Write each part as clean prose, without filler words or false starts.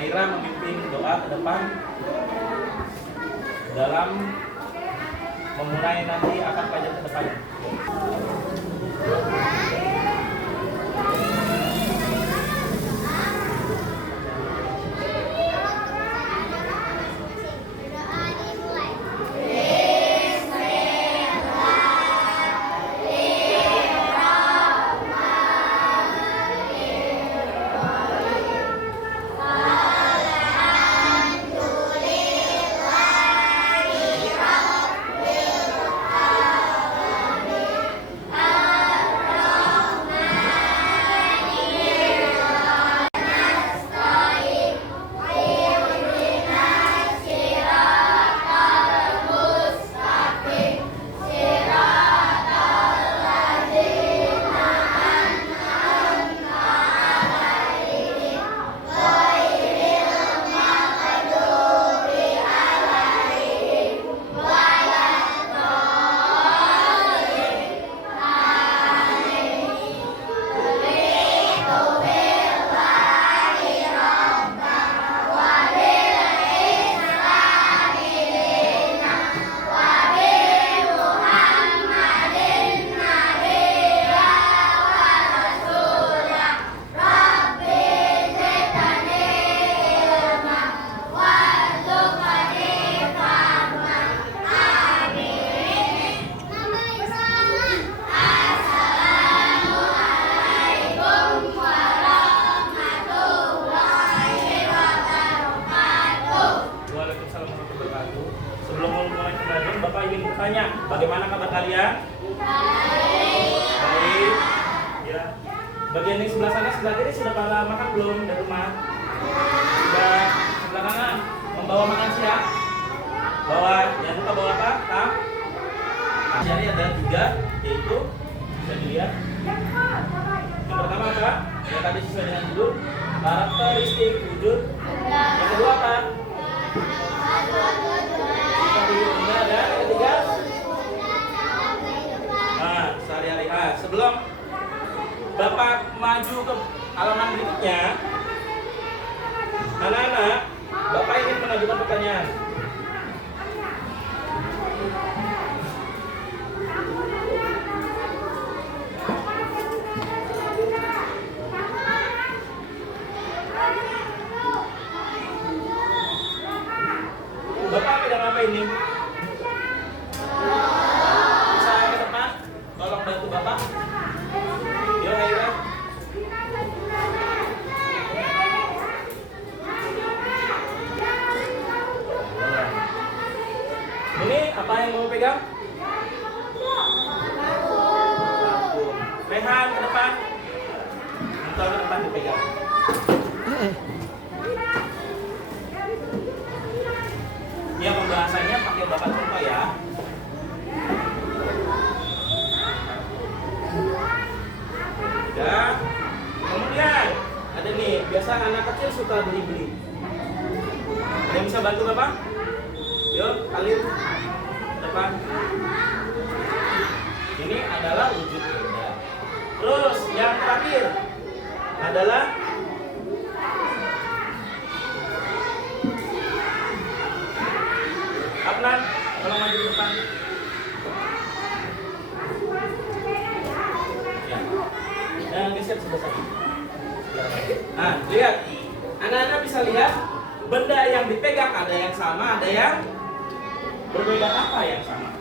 Haira memimpin doa ke depan dalam memulai nanti akan kajian ke depan. Sebelum mulai pengajian, Bapak ingin bertanya, bagaimana kabar kalian? Baik. Ya. Bagian yang sebelah sana, sebelah kiri sudah pada makan belum di rumah? Sudah. Sebelah kanan membawa makan siang? Bawa. Jangan lupa bawa apa? Tam. Jadi ada 3, yaitu bisa dilihat. Yang pertama apa? Yang tadi sesuai dengan judul karakteristik wujud. Yang kedua apa? Sehari-hari. Sebelum Bapak maju ke halaman berikutnya, anak-anak, Bapak ingin mengajukan pertanyaan. Bapak pegang apa ini? Bisa ke depan? Tolong bantu Bapak. Yo, Haira. Ini apa yang mau pegang? Rehan ke depan. Minta ke depan dipegang. Ya, pembahasannya pakai Bapak contoh ya. Ya. Kemudian ada nih, biasa anak kecil suka beli-beli. Ada yang bisa bantu Bapak? Yuk, Khalil depan. Ini adalah wujud benda. Terus yang terakhir adalah Adnan, tolong maju ke depan. Ya. Dan geser sebelah sana. Nah, lihat. Anak-anak bisa lihat benda yang dipegang ada yang sama, ada yang berbeda. Apa yang sama?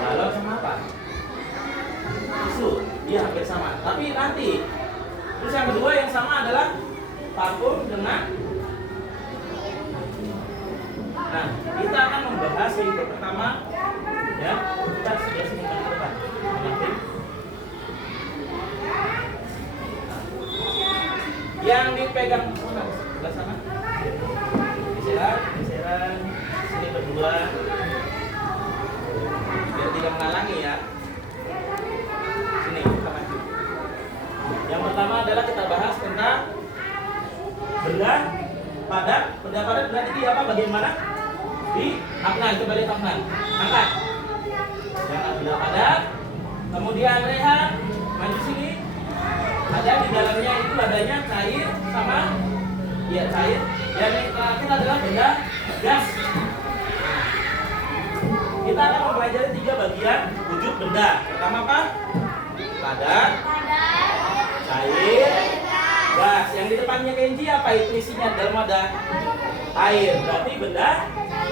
Balon sama apa? Tisu. Iya, hampir sama. Tapi nanti. Terus yang kedua yang sama adalah parfum dengan. Nah, kita akan membahas yang pertama, ya. Kita sudah sini ke depan. Yang dipegang sebelah sana. Geseran, sini berdua. Biar tidak menghalangi ya. Sini kita maju. Yang pertama adalah kita bahas tentang benda padat. Benda padat berarti di apa? Bagian mana? Di Adnan, coba lihat Adnan. Angkat. Jangan benda padat. Kemudian Rehan, maju sini. Ada di dalamnya itu wadahnya cair sama ya cair. Dan yang terakhir adalah benda gas. Kita akan mempelajari 3 bagian wujud benda. Pertama apa? Padat, cair, gas. Yang di depannya Kenji apa itu isinya dalam wadah? Air. Berarti benda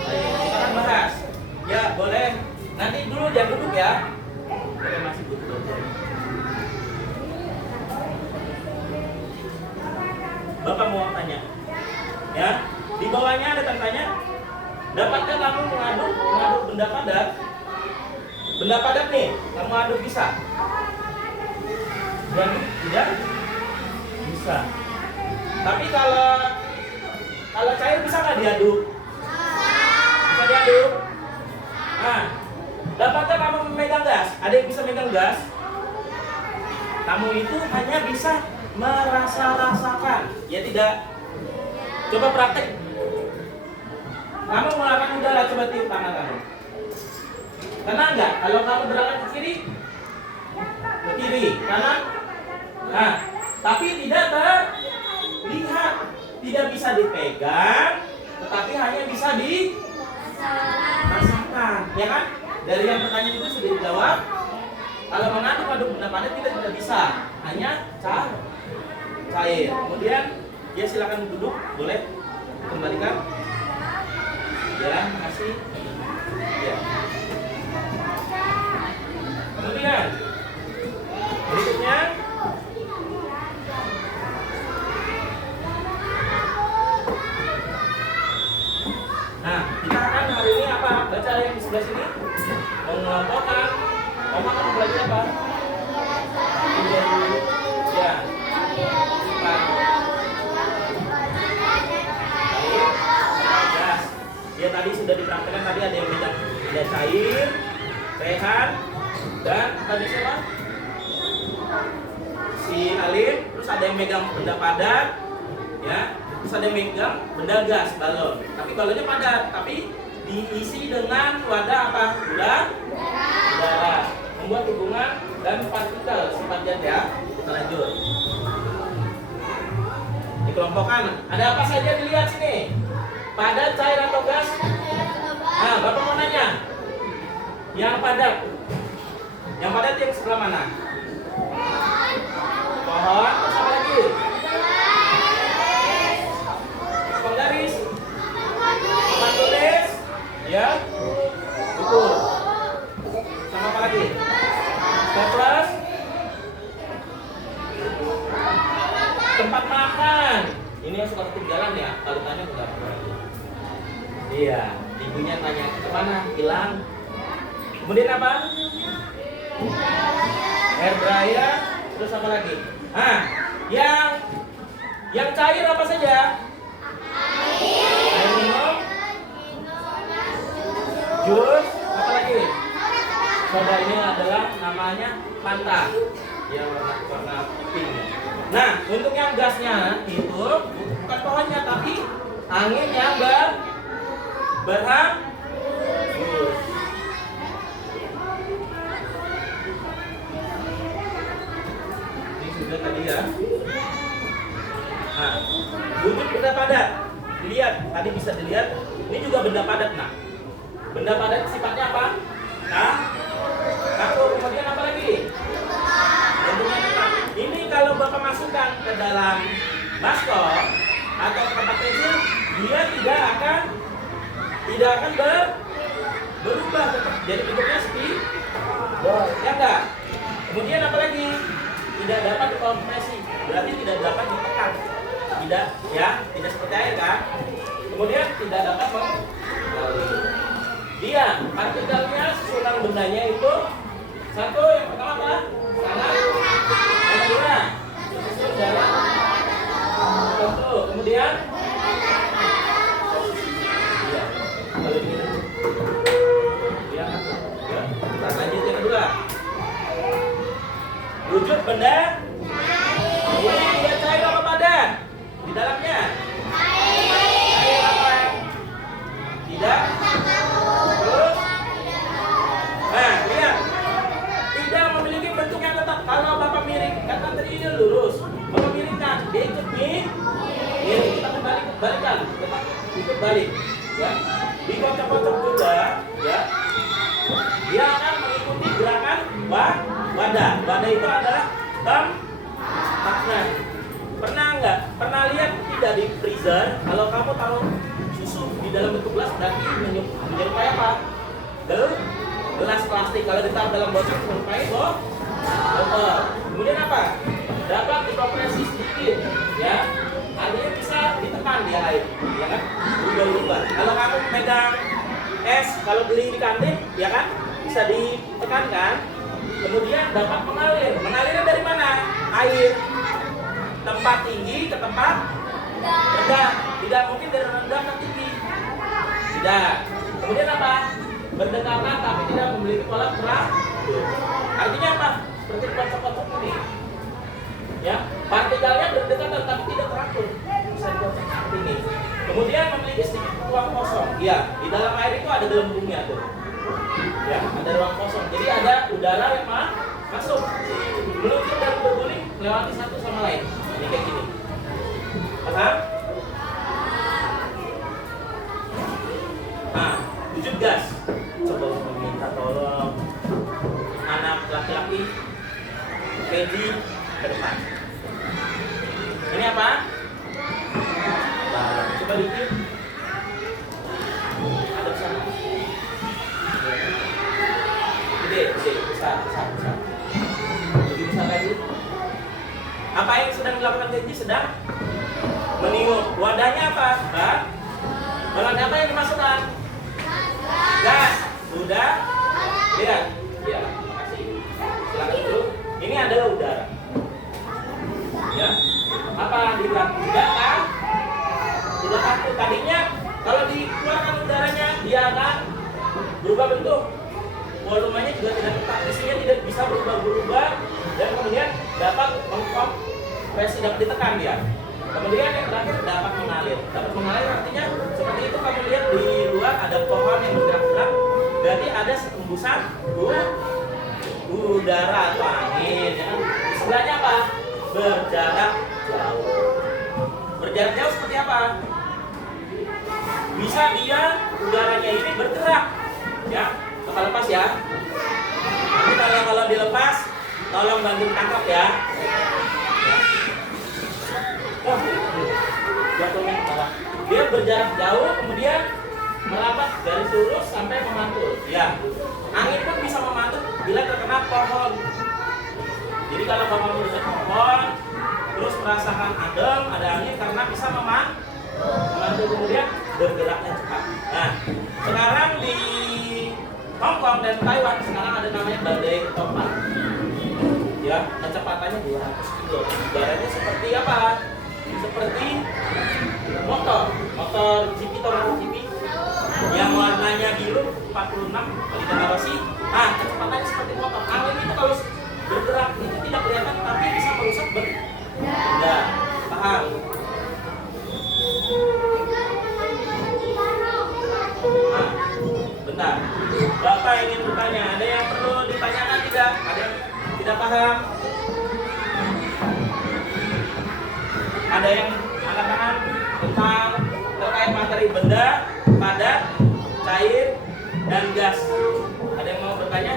air. Kita akan bahas. Ya boleh. Nanti dulu jangan duduk ya. Boleh masih duduk. Bapak mau tanya. Ya, di bawahnya ada tantanya. Dapatkah kamu mengaduk benda padat? Benda padat nih, kamu aduk bisa? Dan tidak bisa. Tapi kalau cair bisa nggak diaduk? Bisa diaduk? Nah, dapatkah kamu memegang gas? Ada yang bisa megang gas? Kamu itu hanya bisa merasa-rasakan, ya tidak? Coba praktek. Kamu mengeluarkan udara, coba tiup tangan kamu. Tenang nggak? Kalau kamu berangkat ke kiri, kanan. Nah, tapi tidak terlihat, tidak bisa dipegang, tetapi hanya bisa dirasakan, ya kan? Dari yang pertanyaan itu sudah dijawab. Kalau mengaduk benda padat kita tidak bisa, hanya cair. Kemudian, ya silakan duduk, boleh kembalikan. Ya, makasih. Ya. Kemudian berikutnya nah, kita akan hari ini apa? Baca yang di sebelah sini. Mengelompokkan. Kamu akan belajar apa? Ya. Ya tadi sudah dipraktekkan, tadi ada yang megang benda cair, rehan, dan tadi siapa? Si Alim, terus ada yang megang benda padat, ya, terus ada yang megang benda gas, balon. Tapi balonnya padat, tapi diisi dengan wadah apa? Udara. Membuat hubungan dan partikel sifatnya ya. Kita lanjut. Dikelompokkan. Ada apa saja dilihat sini? Padat, cair atau gas? Nah, Bapak mau nanya. Yang padat. Yang padat yang sebelah mana? Pohon. Terus apa lagi? Penggaris. Papan tulis. Ya. Buku. Sama apa lagi? Staples. Tempat makan. Ini yang suka ketinggalan ya. Kalau tanya enggak apa-apa. Iya, ibunya tanya kemana, hilang. Kemudian apa? Hair dryer, terus apa lagi? Nah, yang cair apa saja? Air minum, jus, apa lagi? Soda ini adalah namanya Fanta, yang warna pink. Nah, untuk yang gasnya itu bukan pohonnya tapi angin yang berhembus. Ini sudah tadi ya. Nah, wujud benda padat. Dilihat, tadi bisa dilihat. Ini juga benda padat. Nah, benda padat sifatnya apa? Nah, kaku. Kemudian apa lagi? Bentuknya tetap. Ini kalau Bapak masukkan ke dalam baskom atau kotak pensil, dia tidak akan berubah, jadi bentuknya seperti ya enggak. Kemudian apa lagi? Tidak dapat dikompresi, berarti tidak dapat ditekan, tidak ya, tidak seperti air kan. Kemudian tidak dapat mengalir. Dia partikelnya susunan bendanya itu satu, yang pertama apa? Sangat kedua susun dalam satu. Kemudian lalu begini. Ya, kita lanjut yang kedua. Wujud benda ini dia cair apa padat? Di dalamnya cair apa? Tidak. Terus, nah lihat, tidak memiliki bentuk yang tetap. Kalau Bapak miring, kan tadi ini lurus. Bapak miringkan, dibalik, ya. Dikocok-kocok juga, ya. Dia akan mengikuti gerakan wadah. Wadah itu adalah tempatnya. Pernah lihat tidak di freezer? Kalau kamu taruh susu di dalam bentuk gelas, berarti menyerupai apa? Gelas plastik. Kalau ditaruh dalam botol, menyerupai botol. Kemudian apa? Dapat dikompresi sedikit, ya. Artinya bisa ditekan di air, ya kan? Ubah-ubah. Kalau kamu megang es, kalau beli di kantin, ya kan? Bisa ditekan kan? Kemudian dapat mengalir. Mengalirnya dari mana? Air. Tempat tinggi ke tempat rendah. Tidak mungkin dari rendah ke tinggi. Tidak. Kemudian apa? Berdekatan tapi tidak memiliki pola teratur. Artinya apa? Seperti kocok-kocok ini. Ya, partikelnya berdekatan tapi tidak teratur. Bisa dikocok seperti ini. Kemudian memiliki sedikit ruang kosong. Iya, di dalam air itu ada gelembungnya tuh. Ya, ada ruang kosong. Jadi ada udara yang masuk. Meluncur dan berguling melewati satu sama lain. Ini kayak gini. Paham? Nah, wujud gas. Coba meminta tolong anak laki-laki Pedi ke depan. Ini apa? Nah, coba dikit. Ada sana. Gede, besar. Lebih besar lagi. Apa yang sedang dilakukan Kenji? Sedang meniup. Wadahnya apa? Bahan apa yang dimasukkan? Gas. Sudah? Lihat. Ya, makasih. Silakan dulu. Ini adalah udara. Ya. Apa di belakang? Tidak kan? Tidak takut. Tadinya kalau dikeluarkan udaranya dia akan berubah bentuk. Volumenya juga tidak tetap. Isinya tidak bisa berubah-ubah dan kemudian dapat mengkompresi, dapat ditekan dia. Kemudian yang terakhir dapat mengalir. Dapat mengalir artinya seperti itu kamu lihat di luar ada pohon yang bergerak-gerak. Berarti ada hembusan udara atau angin. Ya. Di sebelahnya apa? Berjarak jauh. Berjarak jauh seperti apa? Bisa dia udaranya ini bergerak. Ya, coba lepas ya. Nanti kalau dilepas, tolong bantu tangkap ya. Jatuhnya ke bawah. Dia berjarak jauh, kemudian melambat garis lurus sampai memantul. Ya, angin pun bisa memantul bila terkena pohon. Jadi kalau kamu dekat pohon, terus merasakan adem, ada angin karena bisa memantul kemudian bergeraknya cepat. Nah, sekarang di Hong Kong dan Taiwan sekarang ada namanya badai topan. Ya, kecepatannya 200 kilo. Ibaratnya seperti apa? Seperti motor GP atau GP yang warnanya biru 46 kali bawasi. Nah, kecepatannya seperti motor. Angin itu kalau bergerak itu tidak kelihatan tapi bisa merusak benda. Paham? Nah, bentar. Bapak ingin bertanya, ada yang perlu ditanyakan tidak? Ada yang tidak paham? Ada yang angkat tangan tentang terkait materi benda, padat, cair, dan gas. Ada yang mau bertanya?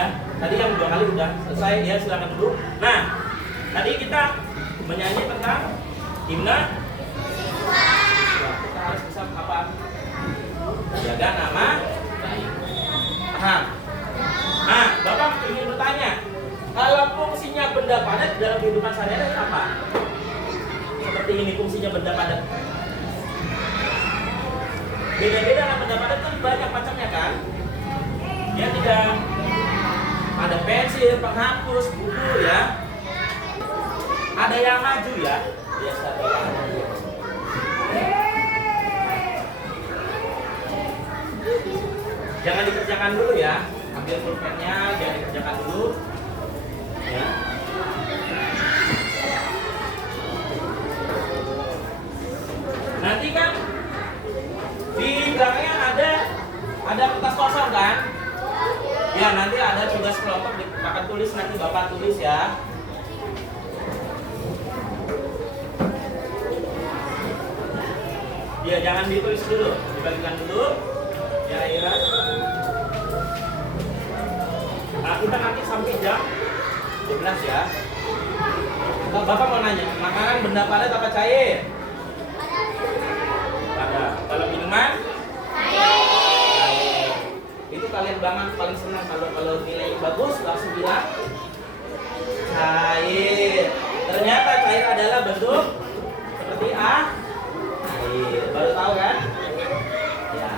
ya. Tadi yang 2 kali udah selesai, ya silakan dulu. Nah, tadi kita menyanyi tentang himne. Kita harus bisa apa? Jaga nama baik. Paham? Nah, Bapak ingin bertanya, kalau fungsinya benda padat dalam kehidupan sehari-hari apa? Seperti ini fungsinya benda padat. Beda-beda kan benda padat kan banyak macamnya kan? Ya tidak. Ada pensil, penghapus, buku ya. Ada yang maju ya. Biasa. Jangan dikerjakan dulu ya. Ambil pulpennya, jangan dikerjakan dulu. Ya. Nanti kan di belakangnya ada kertas kosong kan? Ya, nanti ada tugas kelompok akan tulis, nanti Bapak tulis ya. Ya, jangan ditulis dulu, dibagikan dulu. Ya, Ira. Nah, kita nanti sampai jam 12 ya. Bapak mau nanya, makanan benda padat apa cair? Padat. Kalau minuman? Cair. Itu kalian banget paling senang kalau nilai bagus langsung bilang cair. Ternyata cair adalah bentuk seperti air. Baru tahu kan? Ya.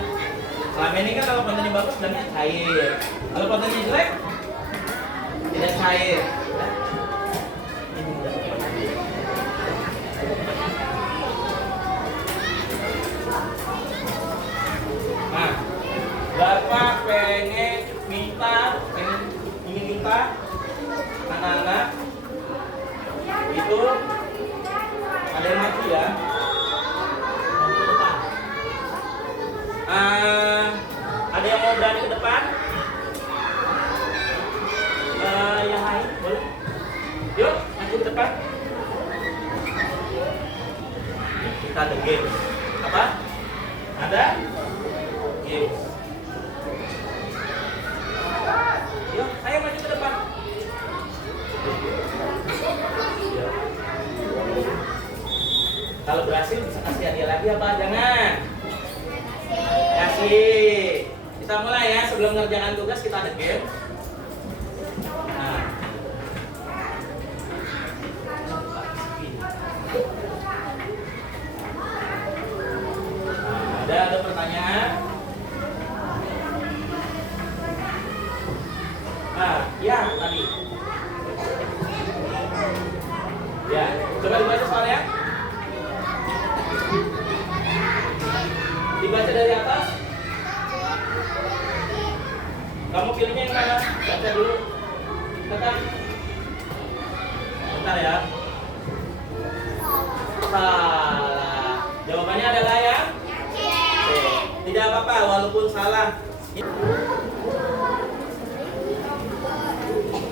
Selama ini kan kalau kontennya bagus bilangnya cair. Kalau kontennya jelek tidak cair. Nah, Bapak ingin minta anak-anak itu ada yang maju ya. Ada yang mau berani ke depan? Ya hai, boleh. Yuk, maju ke depan. Kita ada game. Apa? Ada? Game. Yuk, ayo maju ke depan. Ya. Kalau berhasil bisa kasih hadiah lagi apa? Jangan. Kasih. Kita mulai ya, sebelum ngerjakan tugas kita ada game. Nah. Ada pertanyaan? Nah, ya tadi. Ya, coba dibaca soalnya. Dibaca dari atas. Kamu pilihnya yang mana? Baca dulu. Tekan. Bentar ya. Salah. Jawabannya adalah yang C. Tidak apa-apa walaupun salah.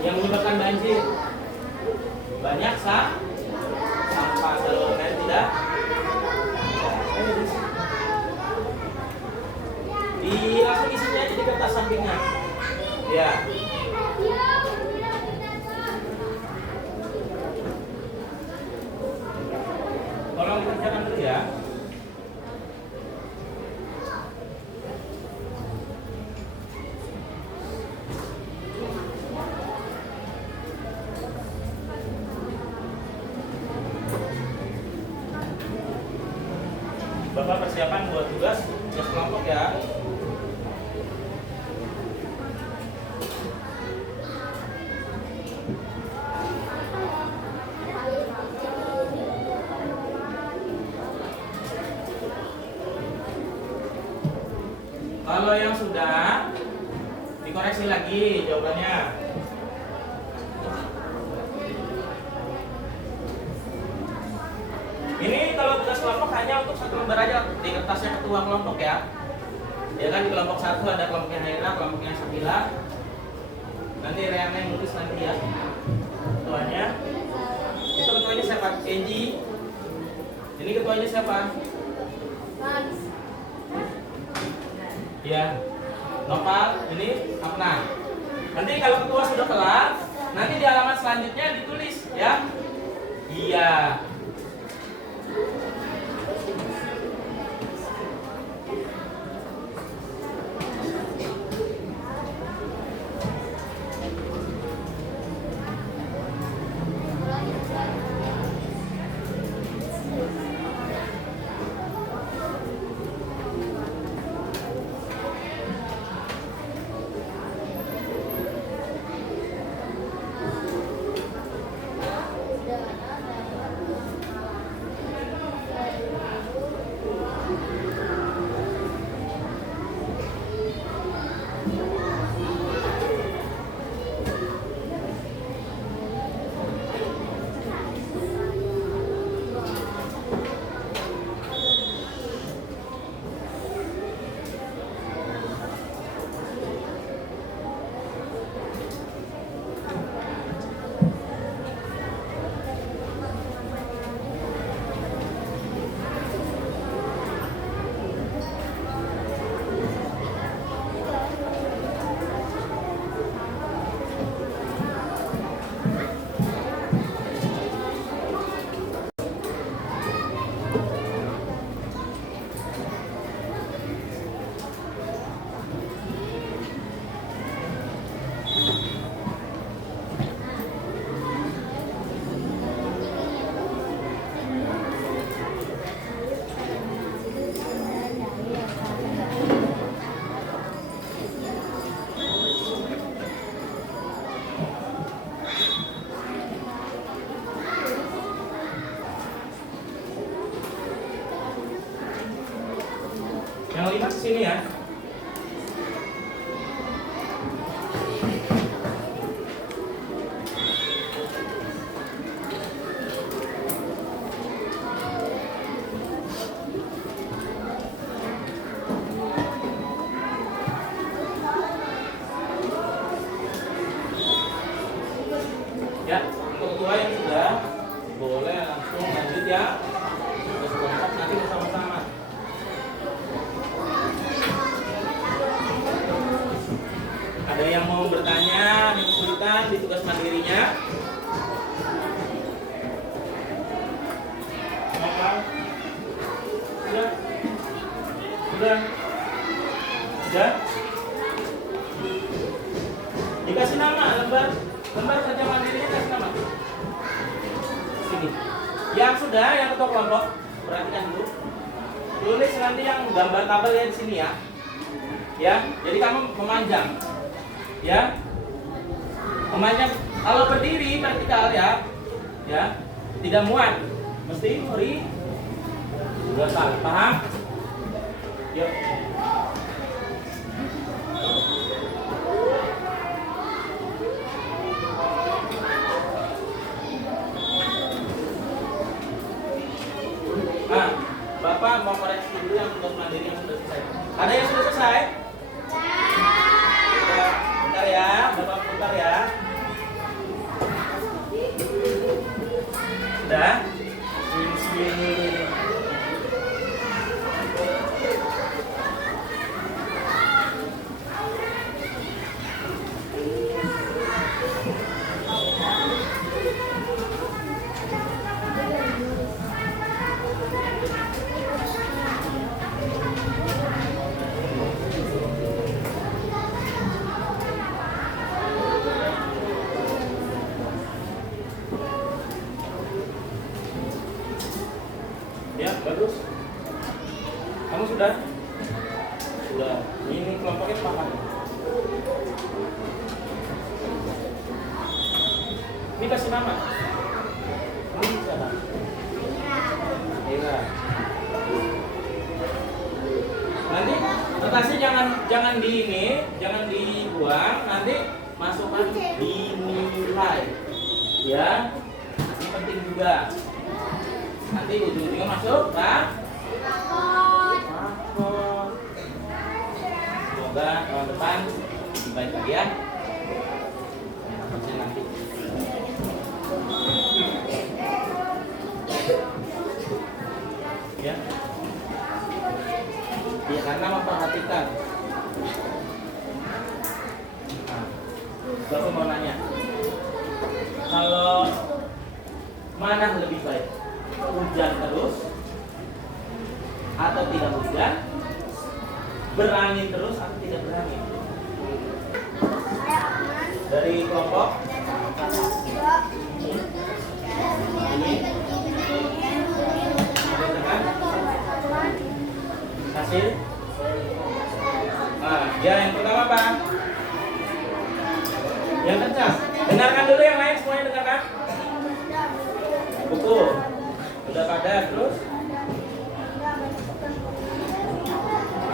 Yang menyebabkan banjir banyak sampah saluran air tidak. Langsung isinya aja di kertas sampingnya. Ya. Tolong kerjakan dulu ya. Bapak persiapan buat tugas kelompok ya. Kalau yang sudah dikoreksi lagi jawabannya. Ini kalau tugas kelompok hanya untuk satu lembar aja di kertasnya ketua kelompok ya. Ya kan di kelompok 1 ada kelompoknya Haira, kelompoknya Sakila. Nanti Riana yang nulis nanti ya. Ketuanya. Itu ketuanya siapa? Kenji. Ini ketuanya siapa? Ya, Nopal, ini Afnan. Nanti kalau ketua sudah kelar, nanti di halaman selanjutnya ditulis ya. Iya. Yang 5 sini ya. Ya, untuk ketua yang sudah boleh langsung lanjut ya. Terus kelompok nanti bersama-sama. Ada yang mau bertanya, yang kesulitan di tugas mandirinya? Apa? Sudah? Sudah? Sudah? Dikasih nama lembar kerja mandirinya, kasih nama. Sini. Yang sudah, yang ketua kelompok, perhatikan dulu. Tulis nanti yang gambar tabelnya di sini ya. Ya, jadi kamu memanjang. Ya, memanjang. Kalau berdiri vertikal ya, ya, tidak muat, mesti horizontal. Paham? Yuk. Nah, Bapak mau koreksi dulu yang tugas mandiri yang sudah selesai. Ada yang sudah selesai? Bentar ya, Bapak bentar ya. Sudah? Sini. Ya, bagus. Kamu sudah? Sudah. Ini kelompoknya paham. Ini kasih nama. Ini siapa? Ira. Nanti kertasnya jangan dibuang, nanti masukkan dinilai. Ya. Ini penting juga. Nanti ujung-ujungnya masuk rapor. Semoga tahun depan lebih baik lagi ya. Raportnya nanti. Ya. Ya karena memperhatikan. Nah. Bapak mau nanya, kalau mana lebih baik? Hujan terus atau tidak hujan? Berangin terus atau tidak berangin? Dari kelompok ini hasil. Nah, ya yang pertama apa? Yang kencang. Dengarkan dulu yang lain semuanya, dengarkan. Buku udah padat terus.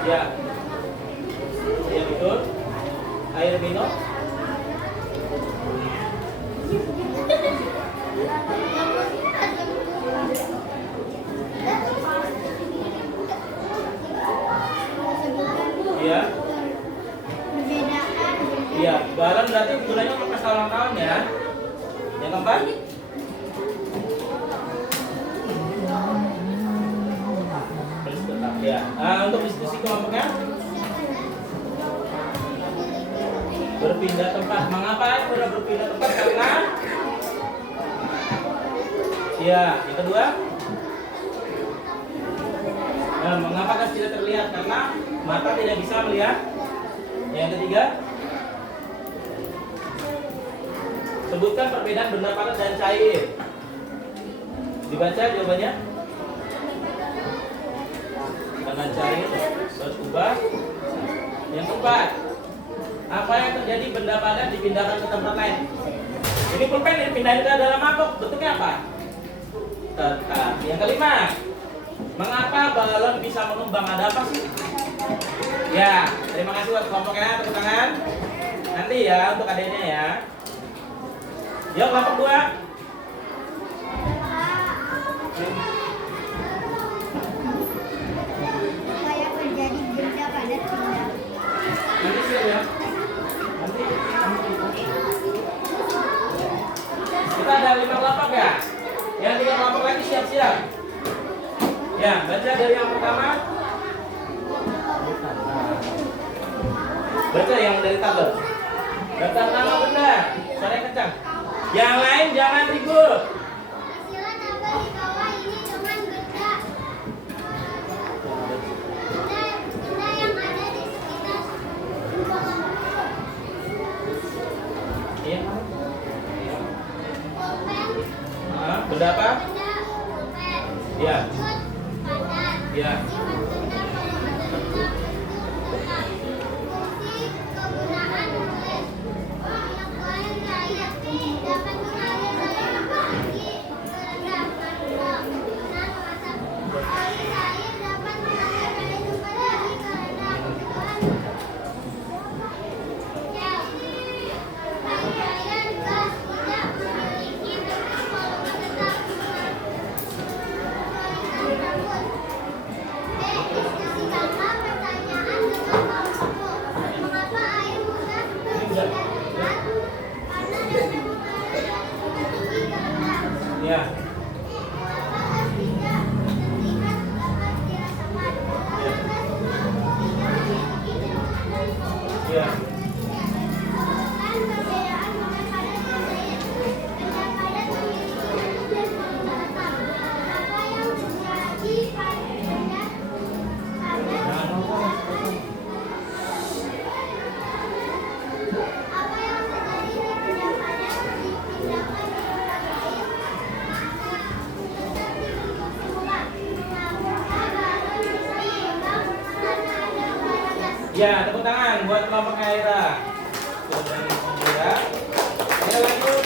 Ya. Ya betul. Air minum. Iya. Iya, garam berarti gunanya untuk pesta ulang tahun ya. Yang keempat? Ya. Untuk diskusi kelompoknya? Berpindah tempat. Mengapa sudah berpindah tempat? Karena ya, yang kedua? Nah, mengapa tidak terlihat? Karena mata tidak bisa melihat. Yang ketiga? Sebutkan perbedaan benda padat dan cair. Dibaca jawabannya. Karena cair berubah. Yang keempat, apa yang terjadi benda padat dipindahkan ke tempat lain? Ini pulpen dipindahin ke dalam mangkok. Bentuknya apa? Tetap. Yang kelima, mengapa balon bisa mengembang? Ada apa sih? Ya, terima kasih buat kelompoknya. Tepuk tangan. Nanti ya untuk adanya ya. Yuk kelompok 2. Apa yang terjadi benda padat pindah? Nanti siap ya. Nanti. Kita ada 5 kelompok ya. Yang 3 kelompok lagi siap-siap. Ya, baca dari yang pertama. Baca yang dari tabel. Daftar nama benda. Suaranya kencang. Yang lain jangan ribut. Sila tabel di bawah ini dengan benda. Benda yang ada di sekitar Iya. pulpen. Benda apa? Benda pulpen. Ya. Cut padat. Ya. Sifat benda pada benda bukan. Fungsi kegunaan menulis. Yang lain rakyat dapat mengalir dari tinggi ke rendah dengan masak. Air cair dapat mengalir dari sumber tinggi ke rendah dengan gel. Air cair gas tidak memiliki bentuk volume tetap. Diskusi gambar pertanyaan dengan kelompokmu. Mengapa air mudah tidak berat? Karena dapat mengalir dari tinggi ke rendah. Ya. Mengapa gas tidak terlihat dapat dirasakan? Karena gas tidak memiliki dorongan dari volume. Ya. Sebutkan perbedaan benda padat dan cair. Benda padat memiliki bentuk dan volume tetap. Apa yang terjadi pada benda padat? Apa yang terjadi di benda padat dipindahkan ke tempat lain? Seperti bentuk semula. Mengapa balon bisa mengembang? Karena ada udara gas. Ya, tepuk tangan buat kelompok Aira. Sudah ya. Ayo lanjut.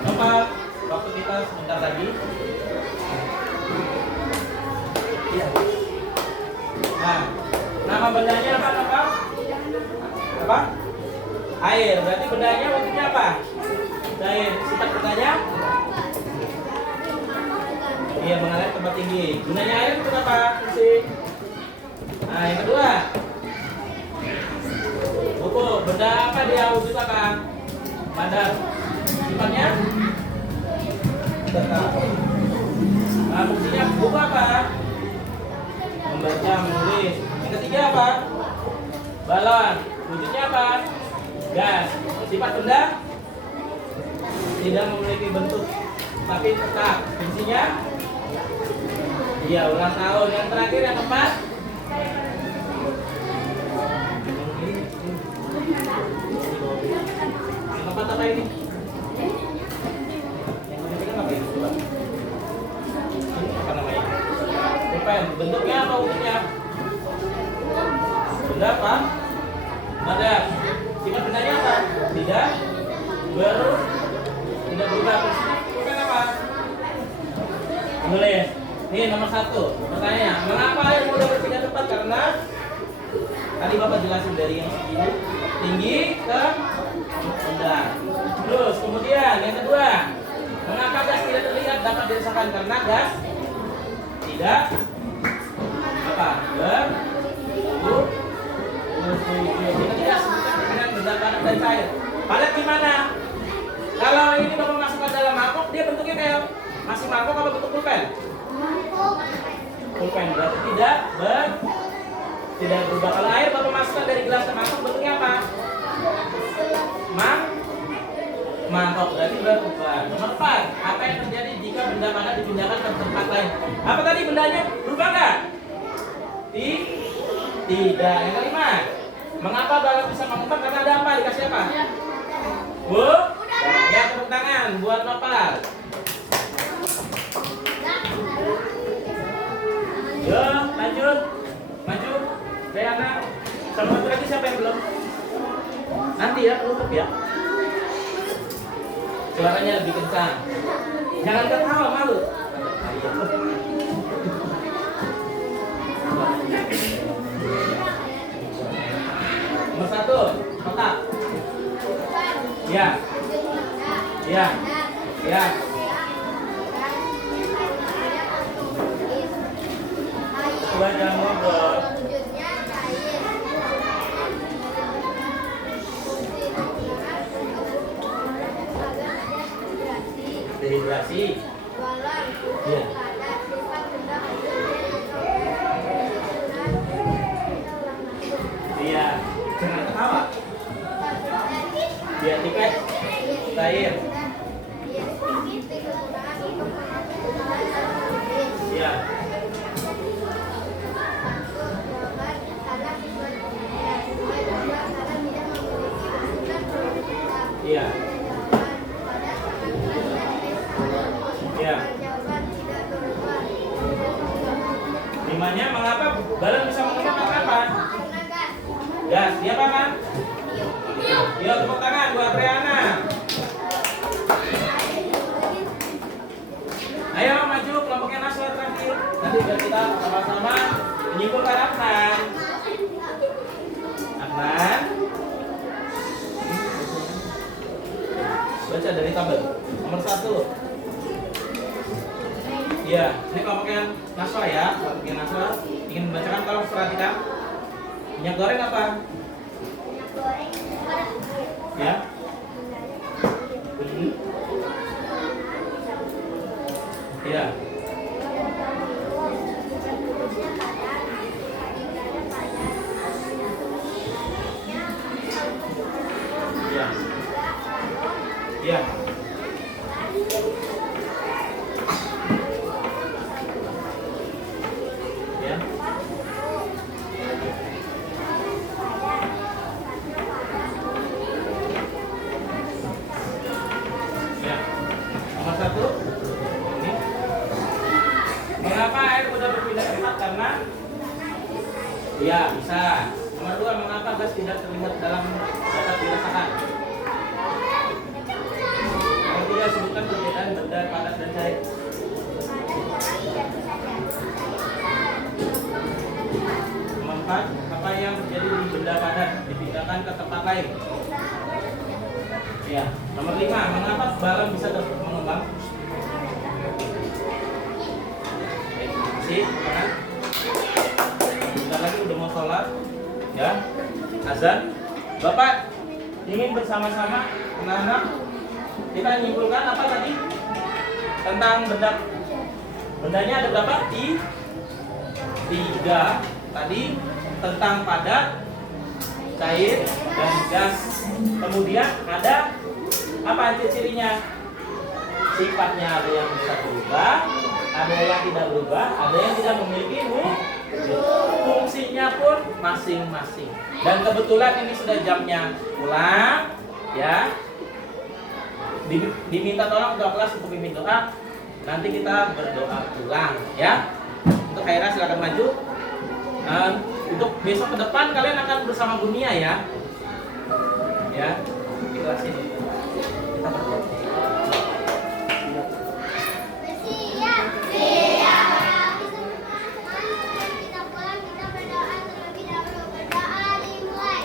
Tempat waktu kita sebentar lagi. Ya. Nah, nama bendanya apa? Apa? Air. Berarti bendanya bentuknya apa? Cair. Sifat bendanya? Iya, mengalir tempat tinggi. Gunanya air itu apa? Sih. Nah, yang kedua. Buku, benda apa dia wujud apa? Padat. Sifatnya? Tetap. Nah, fungsinya buku apa? Membaca, menulis. Yang ketiga apa? Balon. Wujudnya apa? Gas. Sifat benda tidak memiliki bentuk tapi tetap. Fungsinya iya, ulang tahun. Yang terakhir yang keempat. Yang keempat apa ini? Yang ketiga apa ini? Coba. Ini apa namanya? Pulpen. Bentuknya apa wujudnya? Benda apa? Ada. Sifat bendanya apa? Tidak berubah. Pulpen apa? Menulis. Nih nomor 1. Pertanyaannya, mengapa air mudah berpindah tempat? Karena tadi Bapak jelasin dari yang segini tinggi ke rendah. Terus kemudian yang kedua, mengapa gas tidak terlihat dapat dirasakan? Karena gas tidak apa? Yang ketiga, sebutkan perbedaan benda padat dan cair. Padat gimana? Kalau ini Bapak masukkan dalam mangkok, dia bentuknya kayak masih mangkok apa bentuk pulpen? Pulpen berarti tidak berubah. Kalau air Bapak masukkan dari gelas ke mangkok, bentuknya apa? Mangkok berarti berubah. Nomor 4, apa yang terjadi jika benda padat dipindahkan ke tempat lain? Apa tadi bendanya berubah nggak? Tidak. Yang kelima, mengapa balon bisa mengembang? Karena ada apa? Dikasih apa? Bu? Ya, tepuk tangan buat Nopal. Yo, lanjut. Maju. Reana. Sama satu lagi siapa yang belum? Nanti ya, tutup ya. Suaranya lebih kencang. Jangan ketawa, malu. Nomor 1, kotak. Ya. Ya. Ya. Coba jangan ngobrol. Dehidrasi. Iya. Iya. Jangan ketawa. Biar tiket. Cair. Iya. Iya. Iya. Limanya mengapa balon bisa mengembang apa? Gas. Dia apa kan? Yo, tepuk tangan buat Riana. Ayo maju kelompoknya Naswa terakhir. Nanti biar kita sama-sama menyimpulkan Adnan. Adnan. Baca dari tabel. Nomor 1. Iya, ini kelompoknya Naswa ya. Kelompoknya Naswa ingin membacakan, tolong perhatikan. Minyak goreng apa? Ya. Ya. Ya. Ya. Ya. Ya. Nomor 1. Ini. Mengapa air mudah berpindah tempat? Karena ya bisa. Nomor 2, mengapa gas tidak terlihat dapat dirasakan? Nomor 3, sebutkan perbedaan benda padat dan cair. Nomor 4, apa yang terjadi di benda padat dipindahkan ke tempat lain? Ya. Nomor 5, mengapa balon bisa mengembang? Kan? Bentar lagi udah mau sholat ya, azan. Bapak ingin bersama-sama anak-anak kita menyimpulkan apa tadi tentang bendanya ada berapa? 3 tadi tentang padat, cair dan gas. Kemudian ada apa ciri-cirinya? Sifatnya ada yang bisa berubah, ada yang tidak berubah, ada yang tidak memiliki fungsinya pun masing-masing. Dan kebetulan ini sudah jamnya pulang, ya. Diminta tolong ketua kelas untuk pimpin doa. Nanti kita berdoa pulang, ya. Untuk Khaira silakan maju. Untuk besok ke depan kalian akan bersama Bunia, ya. Ya, di kelas ini kita berdoa. Kita pulang, kita berdoa terlebih dahulu. Berdoa dimulai.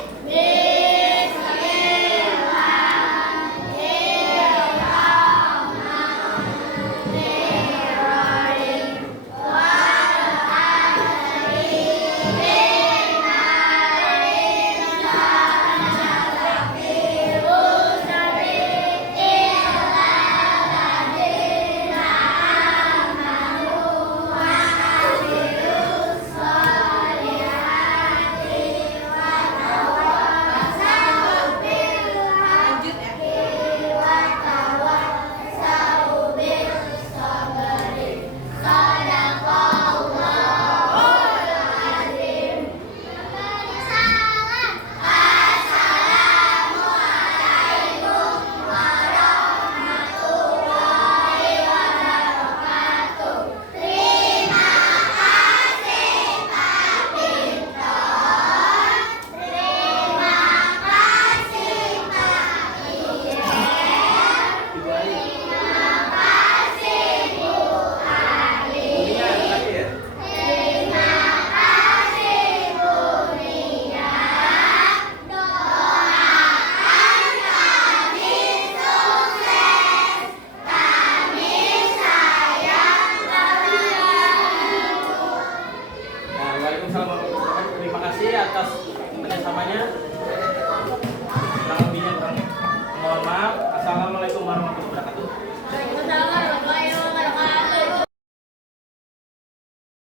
Terima kasih atas kerjasamanya. Kurang lebihnya mohon maaf. Assalamualaikum warahmatullahi wabarakatuh.